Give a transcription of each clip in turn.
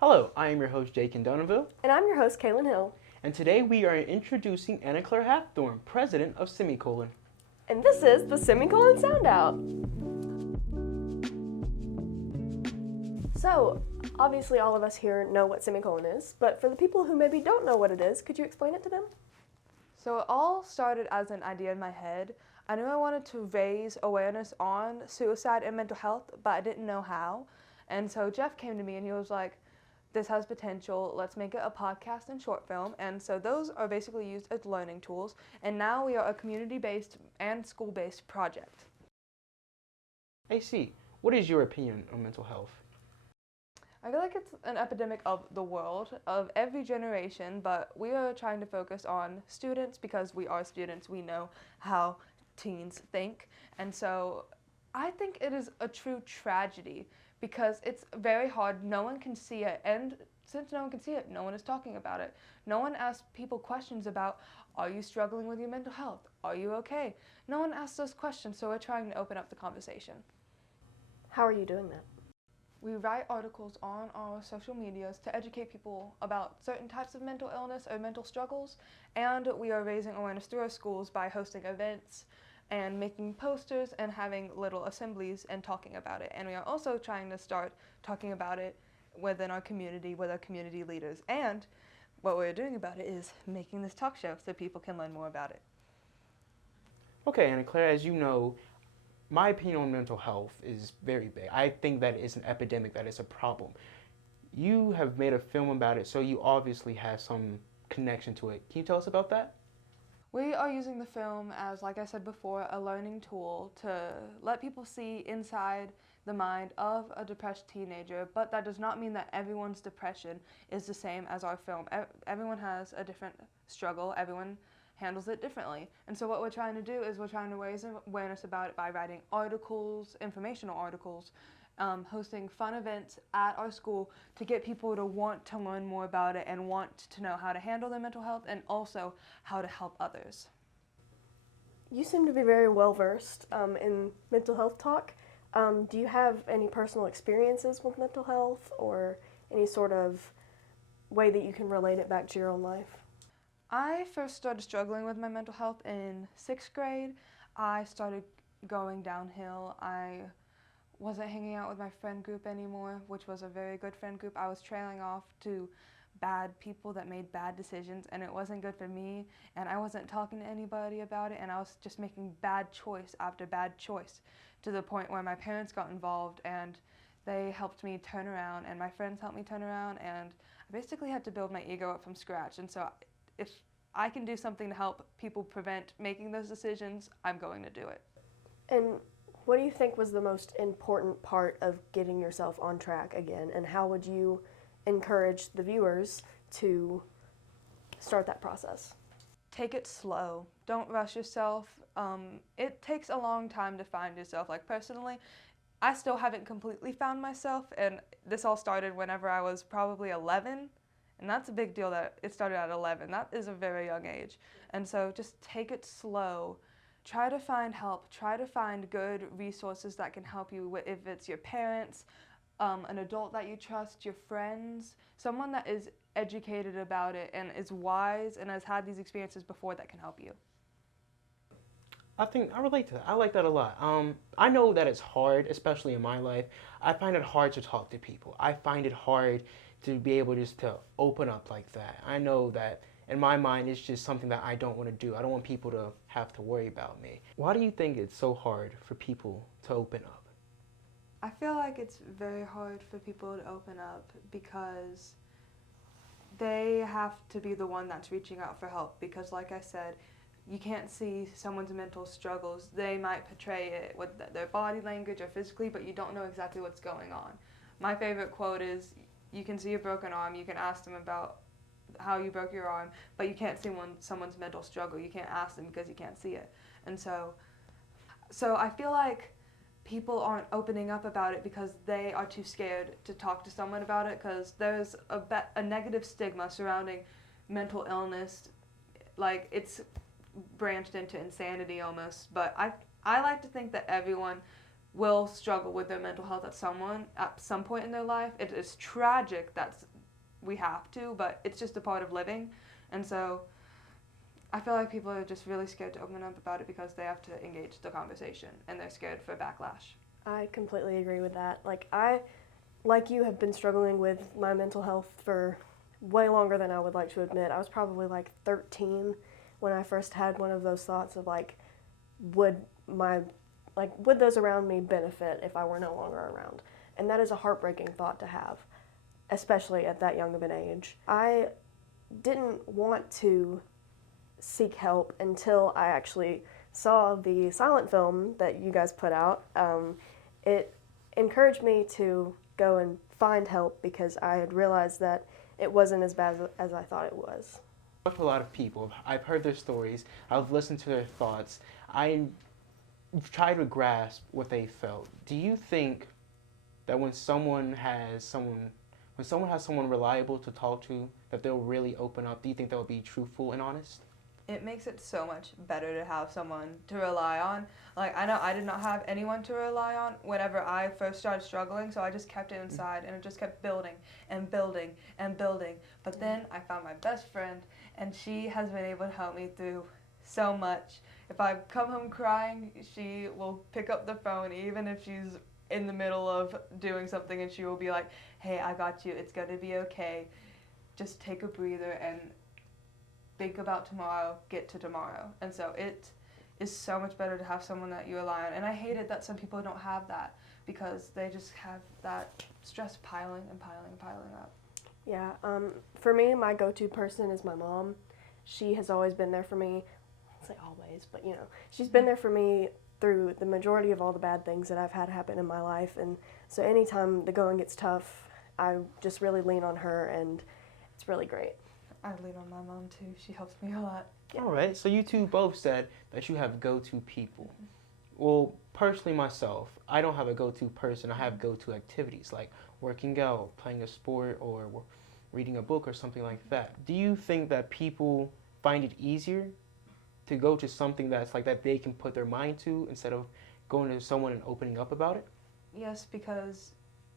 Hello, I am your host Jake Condonaville, And I'm your host, Kaylin Hill. and today we are introducing Anna Claire Hathorn, president of Semicolon. And this is the Semicolon Sound Out. So, obviously all of us here know what semicolon is, but for the people who maybe don't know what it is, could you explain it to them? So it all started as an idea in my head. I knew I wanted to raise awareness on suicide and mental health, but I didn't know how. And so Jeff came to me and he was like, this has potential, let's make it a podcast and short film. And so those are basically used as learning tools. And now we are a community-based and school-based project. I see. What is your opinion on mental health? I feel like it's an epidemic of the world, of every generation, but we are trying to focus on students because we are students. We know how teens think. And so I think it is a true tragedy because it's very hard. No one can see it. And since no one can see it, no one is talking about it. No one asks people questions about, are you struggling with your mental health? Are you okay? No one asks those questions, so we're trying to open up the conversation. How are you doing that? We write articles on our social medias to educate people about certain types of mental illness or mental struggles, and we are raising awareness through our schools by hosting events and making posters and having little assemblies and talking about it. And we are also trying to start talking about it within our community with our community leaders. And what we're doing about it is making this talk show so people can learn more about it. Okay, Anna Claire, as you know, my opinion on mental health is very big. I think that it's an epidemic, that it's a problem. You have made a film about it, so you obviously have some connection to it. Can you tell us about that? We are using the film as, like I said before, a learning tool to let people see inside the mind of a depressed teenager, but that does not mean that everyone's depression is the same as our film. Everyone has a different struggle. Everyone handles it differently. And so what we're trying to do is we're trying to raise awareness about it by writing articles, informational articles, hosting fun events at our school to get people to want to learn more about it and want to know how to handle their mental health and also how to help others. You seem to be very well versed in mental health talk. Do you have any personal experiences with mental health or any sort of way that you can relate it back to your own life? I first started struggling with my mental health in 6th grade. I started going downhill. I wasn't hanging out with my friend group anymore, which was a very good friend group. I was trailing off to bad people that made bad decisions, and it wasn't good for me, and I wasn't talking to anybody about it, and I was just making bad choice after bad choice to the point where my parents got involved, and they helped me turn around, and my friends helped me turn around, and I basically had to build my ego up from scratch. And so if I can do something to help people prevent making those decisions, I'm going to do it. And what do you think was the most important part of getting yourself on track again, and how would you encourage the viewers to start that process? Take it slow. Don't rush yourself. It takes a long time to find yourself. Like personally, I still haven't completely found myself, and this all started whenever I was probably 11. And that's a big deal that it started at 11. That is a very young age. And so just take it slow. Try to find help. Try to find good resources that can help you, if it's your parents, an adult that you trust, your friends, someone that is educated about it and is wise and has had these experiences before that can help you. I think I relate to that. I like that a lot. I know that it's hard, especially in my life. I find it hard to talk to people. I find it hard to be able just to open up like that. I know that in my mind it's just something that I don't want to do. I don't want people to have to worry about me. Why do you think it's so hard for people to open up? I feel like it's very hard for people to open up because they have to be the one that's reaching out for help, because like I said, you can't see someone's mental struggles. They might portray it with their body language or physically, but you don't know exactly what's going on. My favorite quote is, you can see a broken arm, you can ask them about how you broke your arm, but you can't see someone's mental struggle. You can't ask them because you can't see it. And so I feel like people aren't opening up about it because they are too scared to talk to someone about it, because there's a negative stigma surrounding mental illness. Like, it's branched into insanity almost. But I like to think that everyone will struggle with their mental health at some point in their life. It is tragic that we have to, but it's just a part of living. And so I feel like people are just really scared to open up about it because they have to engage the conversation and they're scared for backlash. I completely agree with that. Like you, have been struggling with my mental health for way longer than I would like to admit. I was probably 13 when I first had one of those thoughts of would those around me benefit if I were no longer around? And that is a heartbreaking thought to have, especially at that young of an age. I didn't want to seek help until I actually saw the silent film that you guys put out. It encouraged me to go and find help because I had realized that it wasn't as bad as I thought it was. With a lot of people, I've heard their stories, I've listened to their thoughts, I try to grasp what they felt. Do you think that when someone has someone reliable to talk to, that they'll really open up? Do you think they'll be truthful and honest? It makes it so much better to have someone to rely on. I know I did not have anyone to rely on whenever I first started struggling, so I just kept it inside, and it just kept building and building and building. But then I found my best friend, and she has been able to help me through so much. If I come home crying, she will pick up the phone, even if she's in the middle of doing something, and she will be like, "Hey, I got you. It's going to be okay. Just take a breather and think about tomorrow, get to tomorrow." And so it is so much better to have someone that you rely on. And I hate it that some people don't have that because they just have that stress piling and piling and piling up. Yeah, for me, my go-to person is my mom. She has always been there for me. I'd say always, but she's been there for me through the majority of all the bad things that I've had happen in my life. And so anytime the going gets tough, I just really lean on her, and it's really great. I lean on my mom too. She helps me a lot. Yeah. All right, so you two both said that you have go-to people. Well, personally myself, I don't have a go-to person. I have go-to activities like working out, playing a sport, or reading a book or something like that. Do you think that people find it easier to go to something that's that they can put their mind to instead of going to someone and opening up about it? Yes, because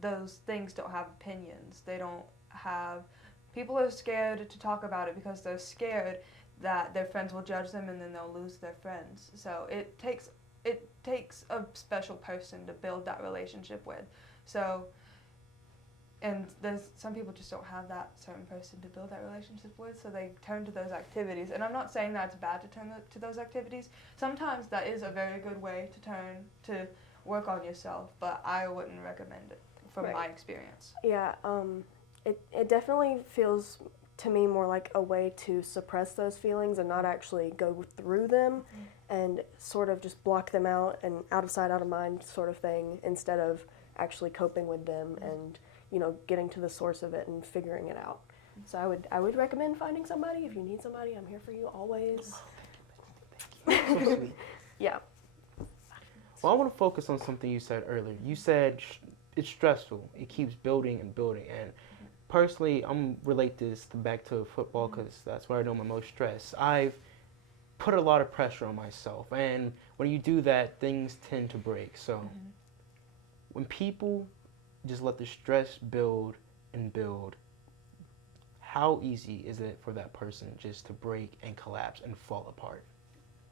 those things don't have opinions. They don't have... People are scared to talk about it because they're scared that their friends will judge them and then they'll lose their friends. So it takes a special person to build that relationship with. So, and there's some people just don't have that certain person to build that relationship with, so they turn to those activities. And I'm not saying that it's bad to turn to those activities. Sometimes that is a very good way to turn to work on yourself, but I wouldn't recommend it from my experience. Yeah, it definitely feels to me more like a way to suppress those feelings and not actually go through them and sort of just block them out and out of sight, out of mind sort of thing, instead of actually coping with them and getting to the source of it and figuring it out. So I would recommend finding somebody. If you need somebody, I'm here for you always. So sweet. Yeah. Well, I want to focus on something you said earlier. You said it's stressful. It keeps building and building. And personally, I'm relate this back to football because that's where I know my most stress. I've put a lot of pressure on myself. And when you do that, things tend to break. So when people just let the stress build and build, how easy is it for that person just to break and collapse and fall apart?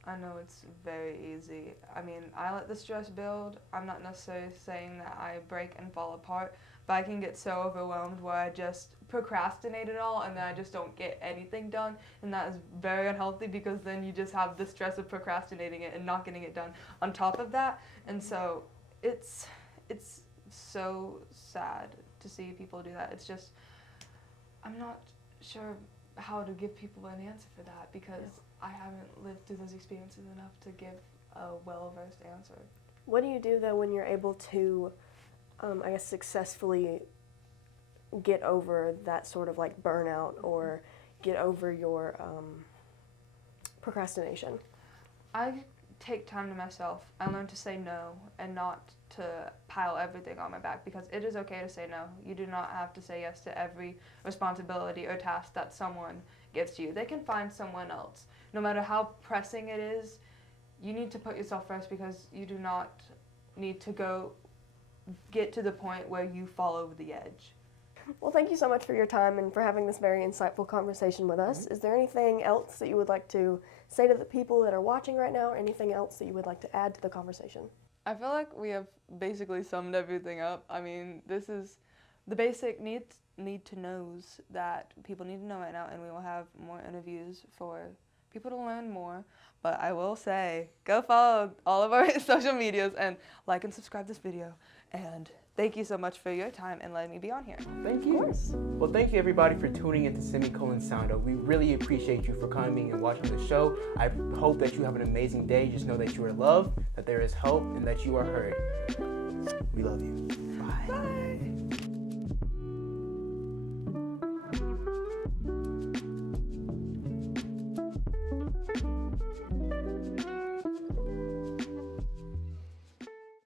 I know it's very easy. I mean, I let the stress build. I'm not necessarily saying that I break and fall apart, but I can get so overwhelmed where I just procrastinate it all and then I just don't get anything done. And that is very unhealthy because then you just have the stress of procrastinating it and not getting it done on top of that. And so it's so sad to see people do that. It's just, I'm not sure how to give people an answer for that because I haven't lived through those experiences enough to give a well-versed answer. What do you do though when you're able to, successfully get over that sort of burnout or get over your procrastination? I take time to myself. I learn to say no and not to pile everything on my back because it is okay to say no. You do not have to say yes to every responsibility or task that someone gives to you. They can find someone else. No matter how pressing it is, you need to put yourself first because you do not need to get to the point where you fall over the edge. Well, thank you so much for your time and for having this very insightful conversation with us. Is there anything else that you would like to say to the people that are watching right now, or anything else that you would like to add to the conversation? I feel like we have basically summed everything up. I mean, this is the basic need to knows that people need to know right now, and we will have more interviews for people to learn more. But I will say, go follow all of our social medias and like and subscribe this video. And thank you so much for your time and letting me be on here. Thank you. Of course. Well, thank you everybody for tuning into Semicolon Sounder. We really appreciate you for coming and watching the show. I hope that you have an amazing day. Just know that you are loved, that there is hope, and that you are heard. We love you. Bye. Bye.